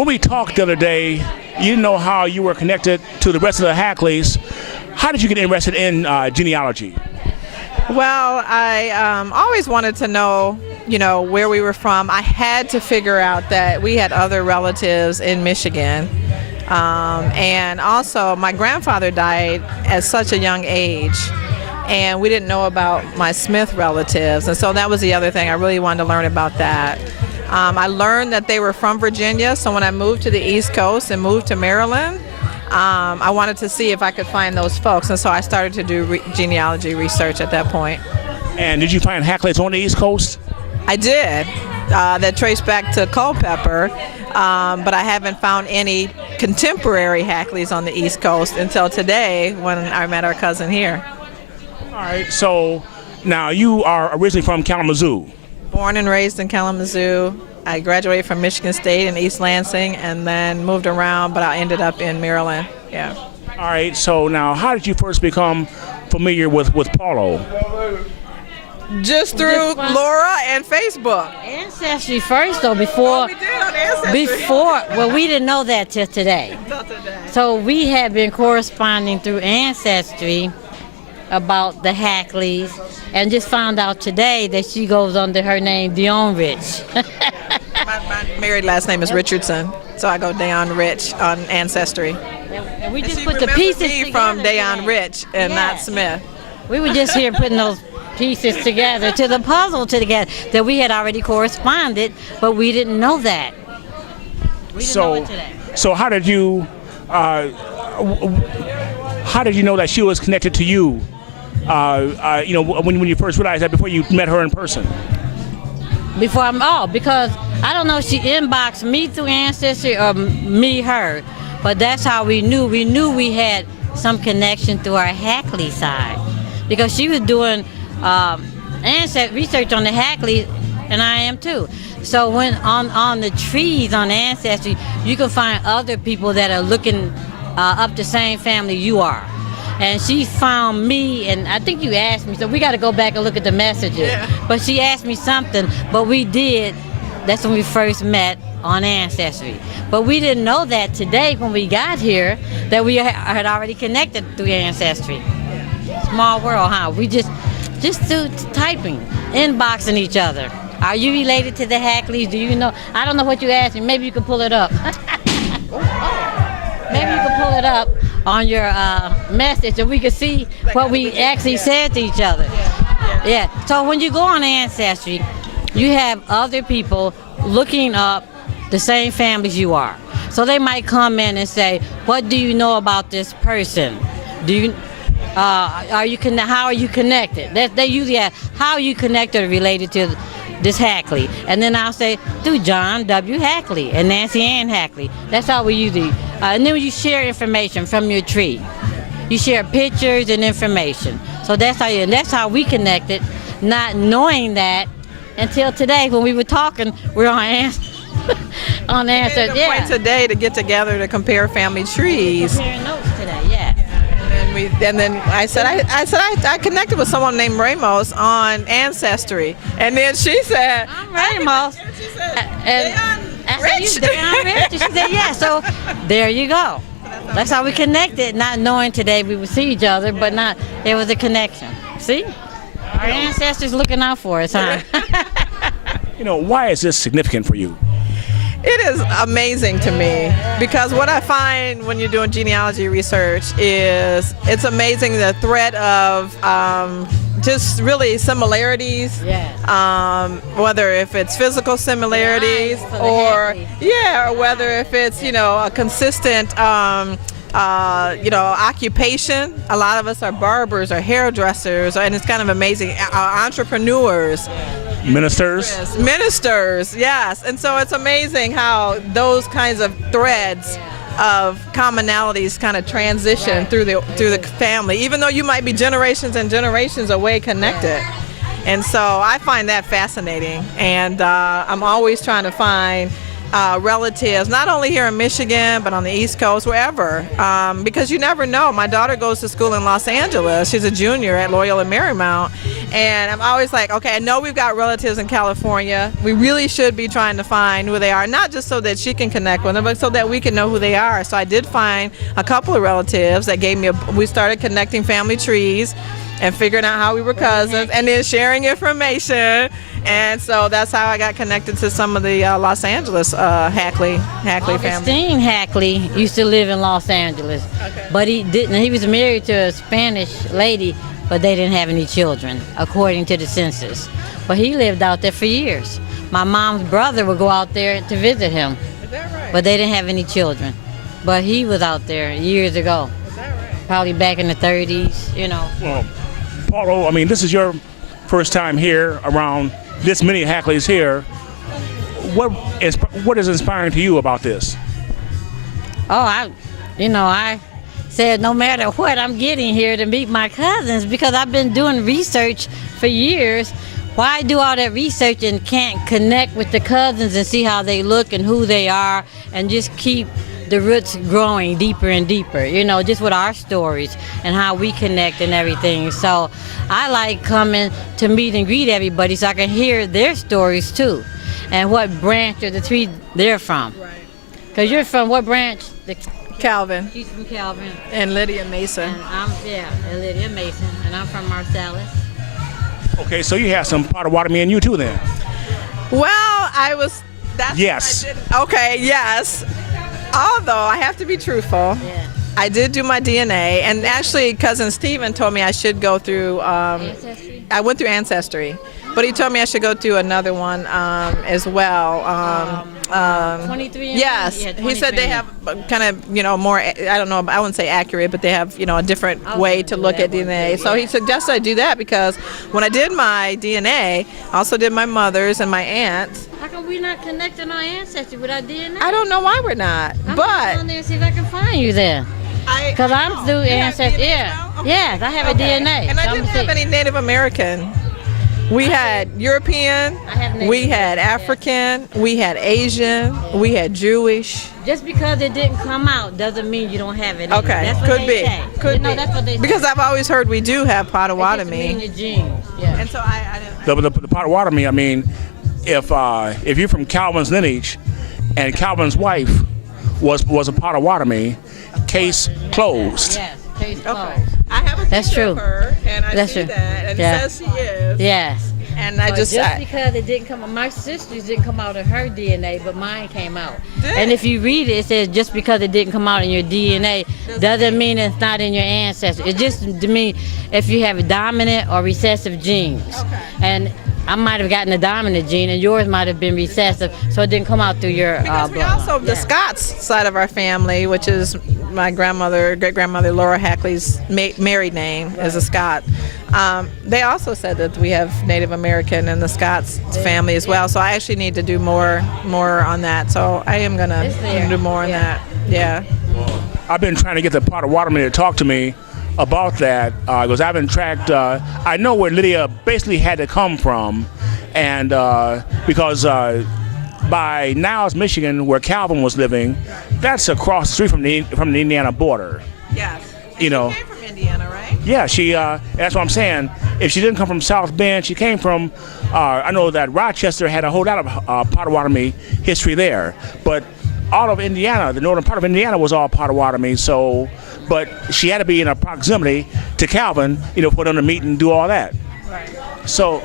when we talked the other day, you didn't know how you were connected to the rest of the Hackleys. How did you get interested in genealogy? Well, I always wanted to know, where we were from. I had to figure out that we had other relatives in Michigan. And also, my grandfather died at such a young age, and we didn't know about my Smith relatives. And so that was the other thing. I really wanted to learn about that. I learned that they were from Virginia, so when I moved to the East Coast and moved to Maryland, I wanted to see if I could find those folks. And so I started to do genealogy research at that point. And did you find Hackleys on the East Coast? I did. That traced back to Culpeper, but I haven't found any contemporary Hackleys on the East Coast until today when I met our cousin here. All right, so now you are originally from Kalamazoo. Born and raised in Kalamazoo. I graduated from Michigan State in East Lansing and then moved around, but I ended up in Maryland. Yeah. All right, so now how did you first become familiar with Paulo? Just through Laura and Facebook. Ancestry first, though, before. We did on Ancestry. Well, we didn't know that till today. So we had been corresponding through Ancestry about the Hackleys, and just found out today that she goes under her name Daeon Rich. my married last name is Richardson, so I go Daeon Rich on Ancestry. And we just she put the pieces me together from Daeon today. Rich and not Yes. Smith. We were just here putting those pieces together to the puzzle together that we had already corresponded, but we didn't know that. We didn't know it today. So how did you know that she was connected to you? When you first realized that before you met her in person? Because I don't know if she inboxed me through Ancestry or me her, but that's how we knew. We knew we had some connection through our Hackley side, because she was doing research on the Hackleys, and I am too. So when on the trees on Ancestry, you can find other people that are looking up the same family you are. And she found me, and I think you asked me, so we got to go back and look at the messages. Yeah. But she asked me something, but we did. That's when we first met on Ancestry. But we didn't know that today when we got here, that we had already connected through Ancestry. Small world, huh? We just through typing, inboxing each other. Are you related to the Hackleys? Do you know? I don't know what you asked me. Maybe you can pull it up. Maybe you can pull it up on your message, and we can see what we actually said to each other. Yeah. So when you go on Ancestry, you have other people looking up the same families you are. So they might come in and say, "What do you know about this person? Do you? How are you connected?" They usually ask, "How are you connected or related to this Hackley?" And then I'll say, "Through John W. Hackley and Nancy Ann Hackley." That's how we usually. And then you share information from your tree. You share pictures and information. So that's how we connected, not knowing that until today when we were talking. We're on Answer. Point today to get together to compare family trees. Comparing notes today, yeah. And then I said I connected with someone named Ramos on Ancestry, and then she said, "I'm Ramos." She said, Rich. Daeon Rich. She said, "Yeah." So there you go. That's how we connected, not knowing today we would see each other, but there was a connection. See, our ancestors looking out for us, huh? Why is this significant for you? It is amazing to me, because what I find when you're doing genealogy research is it's amazing the thread of just really similarities, whether if it's physical similarities or whether if it's a consistent occupation. A lot of us are barbers or hairdressers, and it's kind of amazing. Entrepreneurs. Ministers, yes. And so it's amazing how those kinds of threads of commonalities kind of transition through the family, even though you might be generations and generations away connected. And so I find that fascinating, and I'm always trying to find relatives, not only here in Michigan, but on the East Coast, wherever, because you never know. My daughter goes to school in Los Angeles. She's a junior at Loyola Marymount, and I'm always like, okay, I know we've got relatives in California. We really should be trying to find who they are, not just so that she can connect with them, but so that we can know who they are. So I did find a couple of relatives that gave me we started connecting family trees and figuring out how we were cousins, and then sharing information. And so that's how I got connected to some of the Los Angeles Hackley family. Augustine Hackley used to live in Los Angeles, but he didn't. He was married to a Spanish lady, but they didn't have any children, according to the census. But he lived out there for years. My mom's brother would go out there to visit him, Is that right? but they didn't have any children. But he was out there years ago, Is that right? probably back in the 30s, you know. Well, Paulo, I mean, this is your first time here around this many Hackleys here. What is inspiring to you about this? Oh, I said no matter what, I'm getting here to meet my cousins because I've been doing research for years. Why do all that research and can't connect with the cousins and see how they look and who they are and just keep the roots growing deeper and deeper, you know, just with our stories and how we connect and everything. So I like coming to meet and greet everybody so I can hear their stories too and what branch of the tree they're from. Right. Because you're from what branch? Calvin She's from Calvin. and Lydia Mason. And I'm, and Lydia Mason, and I'm from Marcellus. Okay, so you have some Potawatomi in you too then. Well, that's Yes. what I did. Okay, yes. Although I have to be truthful, Yeah. I did do my DNA, and actually cousin Stephen told me I should go through, Ancestry? I went through Ancestry, but he told me I should go through another one as well. 23 Yes, Yeah, he said they 23. have kind of, more, I don't know, I wouldn't say accurate, but they have, a different I was way gonna to do look that at one DNA. too, So he yeah. suggested I do that because when I did my DNA, I also did my mother's and my aunt's. How come we're not connecting our ancestry with our DNA? I don't know why we're not, I'm but gonna go on there and see if I can find you there. Because I'm through You have ancestry. DNA Yeah. as well? Okay. Yes, I have a Okay. DNA. And I So I'm didn't gonna have see. any Native American. We had European, I have Native we had American, yeah. African, we had Asian, we had Jewish. Just because it didn't come out doesn't mean you don't have it. Okay, That's what could they be, say. could You know, be. that's what they say. Because I've always heard we do have It just Potawatomi. mean your genes. Yeah. And so I didn't. The Potawatomi, I mean, if you're from Calvin's lineage and Calvin's wife was a Potawatomi, case closed. Yes. Case Okay. closed. I have a That's picture true. of her, and I That's see true. that, and Yeah. it says she is. Yes. And I But just, because it didn't come, my sister's didn't come out of her DNA, but mine came out. Did And it? if you read it, it says just because it didn't come out in your DNA doesn't mean it's not in your ancestry. It just means if you have dominant or recessive genes. Okay. And I might have gotten the dominant gene, and yours might have been recessive, so it didn't come out through your because we bloodline. also, the Scots side of our family, which is my great-grandmother Laura Hackley's married name is a Scot. They also said that we have Native American in the Scots family as well. So I actually need to do more on that. So I am gonna It's there. do more on Yeah. that. Yeah. I've been trying to get the Potawatomi to talk to me about that because I've been tracked. I know where Lydia basically had to come from, and because by Niles, Michigan, where Calvin was living, that's across the street from the Indiana border. Yes. You know. She came from Indiana, right? Yeah, she. That's what I'm saying. If she didn't come from South Bend, she came from. I know that Rochester had a whole lot of Potawatomi history there, but all of Indiana, the northern part of Indiana, was all Potawatomi. So, but she had to be in a proximity to Calvin, for them to meet and do all that. Right. So,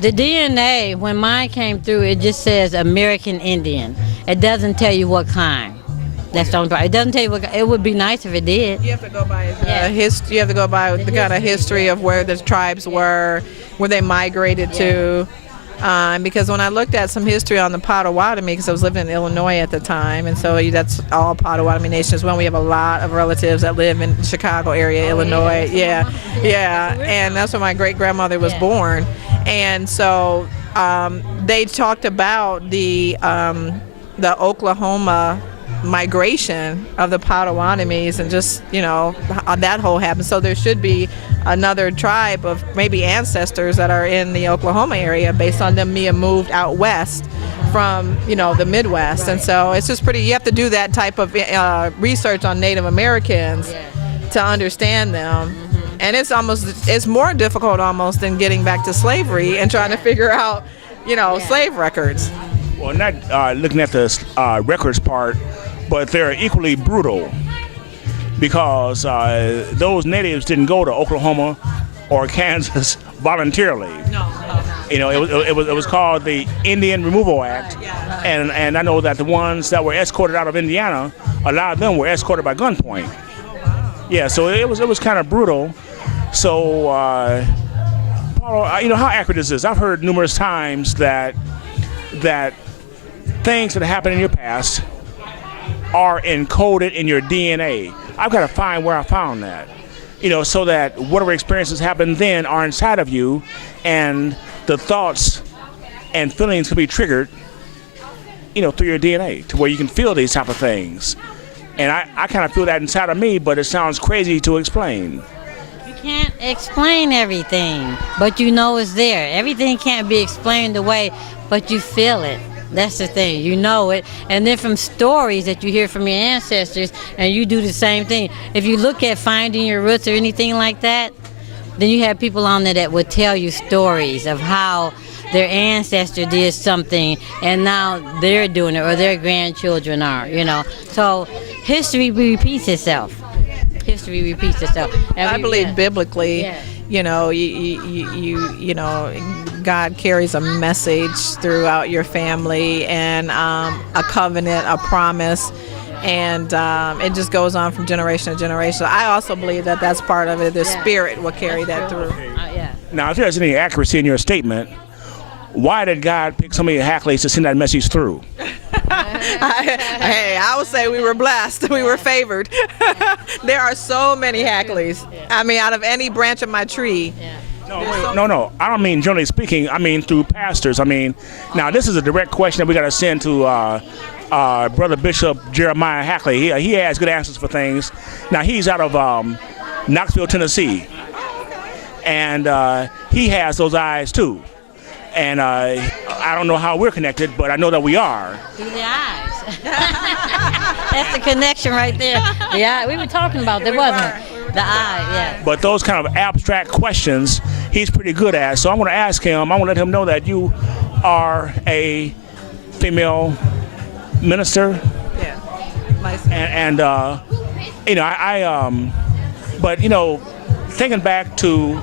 The DNA, when mine came through, it just says American Indian. It doesn't tell you what kind. That's the only part. It doesn't tell you what kind. It would be nice if it did. You have to go by the Yeah. history. You have to go by the kind of history of where the tribes were, where they migrated to. Because when I looked at some history on the Potawatomi, because I was living in Illinois at the time, and so that's all Potawatomi Nation as well. We have a lot of relatives that live in the Chicago area, Illinois. yeah. Yeah. And that's where my great grandmother was Yeah. born. And so they talked about the Oklahoma migration of the Potawatomis, and just that whole happened. So there should be another tribe of maybe ancestors that are in the Oklahoma area based on them being moved out west from, you know, the Midwest. And so it's just pretty, you have to do that type of research on Native Americans to understand them. And it's more difficult almost than getting back to slavery and trying to figure out, you know, slave records. Well, not looking at the records part, but they're equally brutal because those natives didn't go to Oklahoma or Kansas voluntarily. No. You know, it was called the Indian Removal Act, and I know that the ones that were escorted out of Indiana, a lot of them were escorted by gunpoint. Yeah, so it was kind of brutal. So, Paulo, you know, how accurate is this? I've heard numerous times that things that happened in your past are encoded in your DNA. I've got to find where I found that, you know, so that whatever experiences happened then are inside of you, and the thoughts and feelings can be triggered, you know, through your DNA to where you can feel these type of things. And I kind of feel that inside of me, but it sounds crazy to explain. You can't explain everything, but you know it's there. Everything can't be explained away, but you feel it. That's the thing, you know it. And then from stories that you hear from your ancestors, and you do the same thing. If you look at Finding Your Roots or anything like that, then you have people on there that would tell you stories of how their ancestor did something and now they're doing it, or their grandchildren are, you know. So history repeats itself. History repeats itself. I believe biblically, you know, you know, God carries a message throughout your family, and a covenant, a promise, and it just goes on from generation to generation. I also believe that that's part of it. The spirit will carry that through. Now, if there's any accuracy in your statement, why did God pick so many Hackleys to send that message through? Hey, I would say we were blessed. We were favored. There are so many Hackleys. I mean, out of any branch of my tree. No. I don't mean generally speaking. I mean through pastors. I mean, now this is a direct question that we got to send to Brother Bishop Jeremiah Hackley. He has good answers for things. Now, he's out of Knoxville, Tennessee. And he has those eyes too. And I don't know how we're connected, but I know that we are. Through the eyes. That's the connection right there. The eye. We were talking about that, wasn't it? The eye, yeah. But those kind of abstract questions, he's pretty good at. So I'm going to ask him. I'm going to let him know that you are a female minister. Yeah. And you know, but you know, thinking back to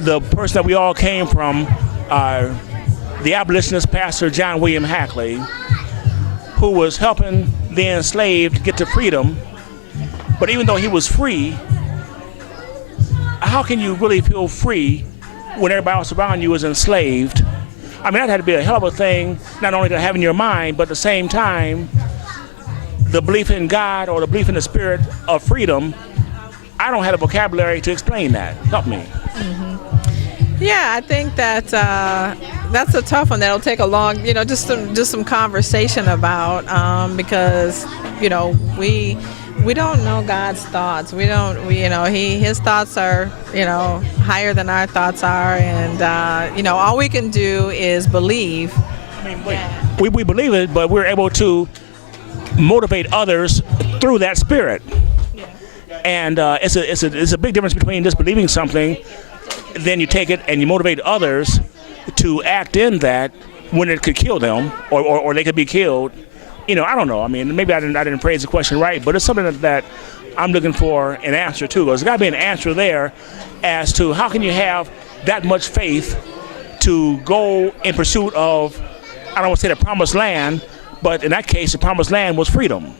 the person that we all came from, the abolitionist pastor John William Hackley, who was helping the enslaved get to freedom. But even though he was free, how can you really feel free when everybody else around you is enslaved? I mean, that had to be a hell of a thing, not only to have in your mind, but at the same time, the belief in God or the belief in the spirit of freedom. I don't have the vocabulary to explain that. Help me. Yeah, I think that that's a tough one. That'll take a long, you know, just some conversation about, because, you know, we don't know God's thoughts. We you know, his thoughts are, you know, higher than our thoughts are, and you know, all we can do is believe. I mean, we believe it, but we're able to motivate others through that spirit. And it's a big difference between just believing something, then you take it and you motivate others to act in that when it could kill them, or they could be killed. You know, I don't know. I mean, maybe I didn't phrase the question right, but it's something that I'm looking for an answer to. There's got to be an answer there as to how can you have that much faith to go in pursuit of, I don't want to say the promised land, but in that case, the promised land was freedom.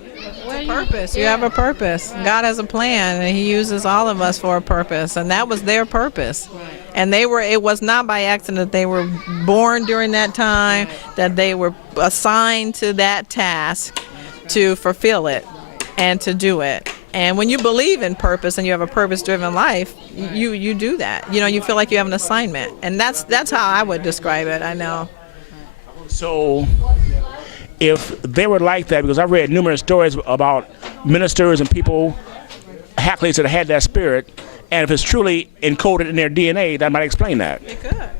Purpose. You have a purpose. God has a plan, and He uses all of us for a purpose, and that was their purpose. And it was not by accident that they were born during that time, that they were assigned to that task to fulfill it and to do it. And when you believe in purpose and you have a purpose-driven life, you do that. You know, you feel like you have an assignment, and that's how I would describe it. I know. So, if they were like that, because I've read numerous stories about ministers and people, Hackleys that had that spirit, And if it's truly encoded in their DNA, that might explain that.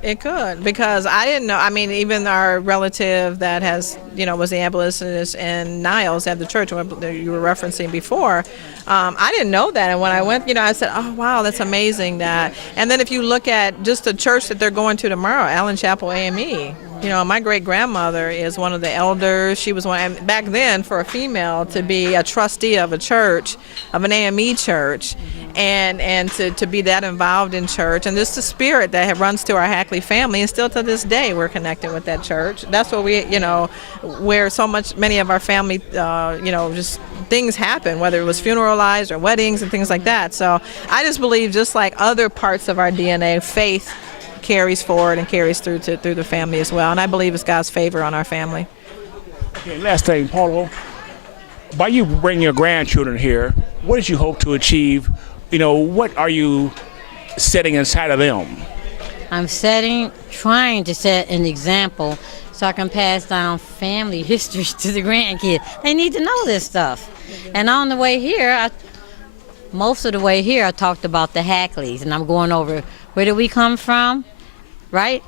It could, because I didn't know. I mean, even our relative that has, was the abolitionist in Niles at the church you were referencing before, I didn't know that. And when I went, I said, oh, wow, that's amazing that. And then if you look at just the church that they're going to tomorrow, Allen Chapel AME, my great-grandmother is one of the elders. She was one, and back then, for a female to be a trustee of a church, of an AME church, and to be that involved in church, and just the spirit that runs through our Hackley family, and still to this day we're connected with that church. That's what we, where many of our family, just things happen, whether it was funeralized or weddings and things like that. So I just believe, just like other parts of our DNA, faith carries forward and carries through the family as well. And I believe it's God's favor on our family. Okay, last thing, Paulo. By you bringing your grandchildren here, what did you hope to achieve? What are you setting inside of them? I'm trying to set an example so I can pass down family history to the grandkids. They need to know this stuff. And on the way here, most of the way here, I talked about the Hackleys, and I'm going over where did we come from, right?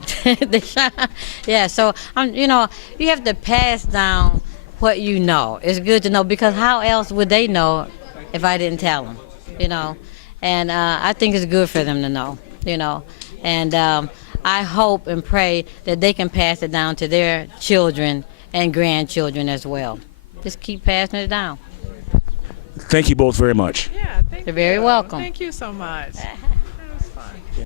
Yeah. So you have to pass down what you know. It's good to know, because how else would they know if I didn't tell them? And I think it's good for them to know. And I hope and pray that they can pass it down to their children and grandchildren as well. Just keep passing it down. Thank you both very much. Yeah, thank you. You're very welcome. Thank you so much.